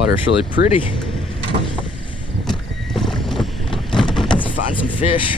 Water's really pretty. Let's find some fish.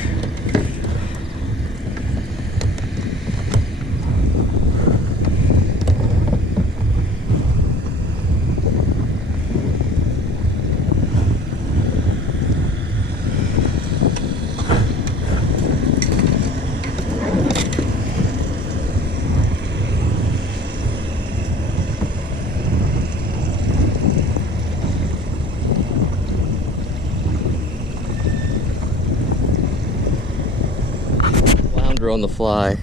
On the fly.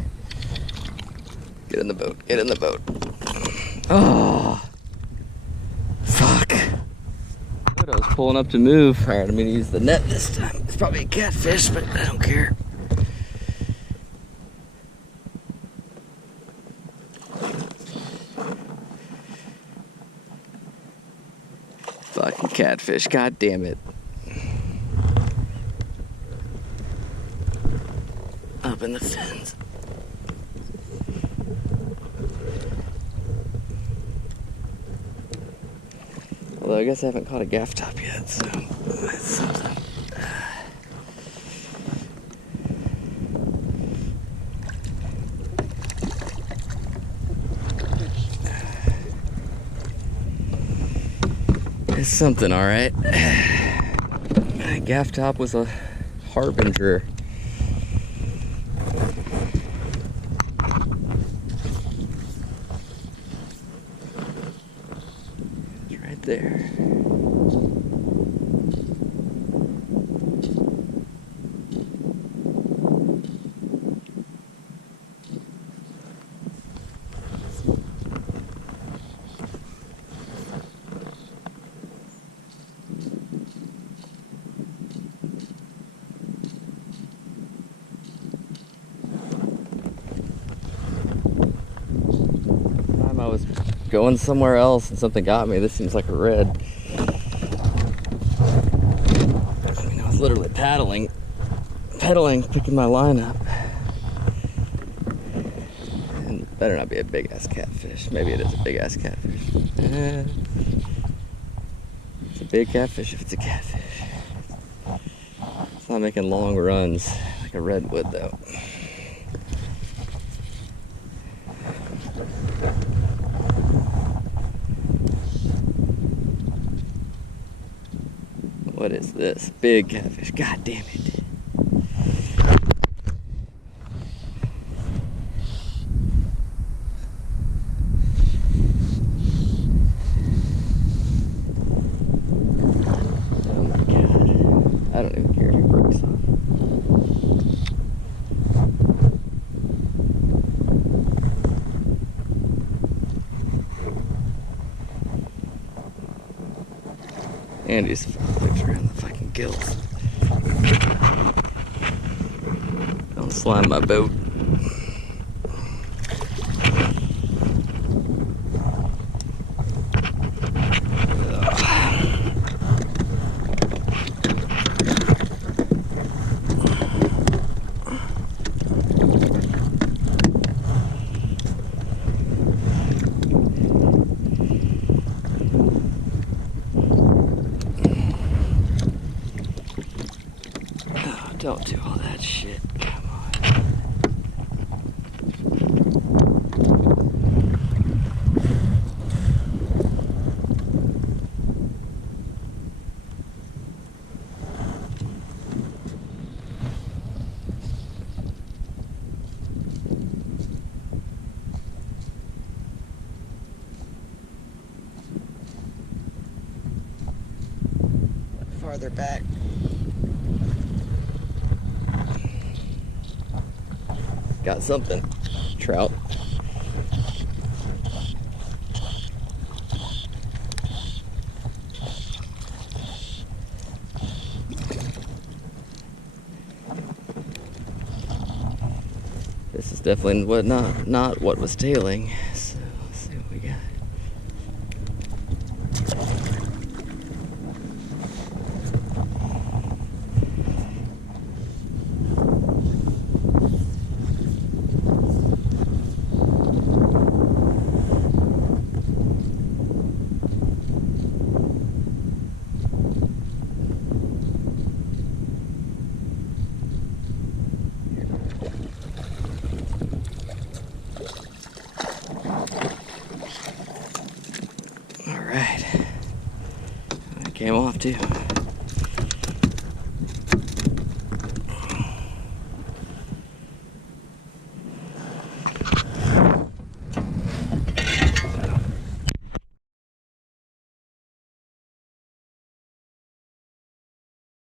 Get in the boat, get in the boat. Oh, fuck. I was pulling up to move. All right, I'm gonna use the net this time. It's probably a catfish, but I don't care. Fucking catfish, god damn it. Up in the fins. Although I guess I haven't caught a gaff top yet, so that's something. It's something, all right. That gaff top was a harbinger. There. Time I was going somewhere else and something got me. This seems like a red. I mean, I was literally pedaling, picking my line up. And it better not be a big ass catfish. Maybe it is a big ass catfish. It's a big catfish if it's a catfish. It's not making long runs like a redwood though. What is this? Big catfish. God damn it. Oh my god. I don't even care if he breaks off. And he's around the fucking gills. Don't slime my boat. Don't do all that shit. Come on. Farther back. Got something. Trout. This is definitely not what was tailing. So let's see what we got. right. I came off too.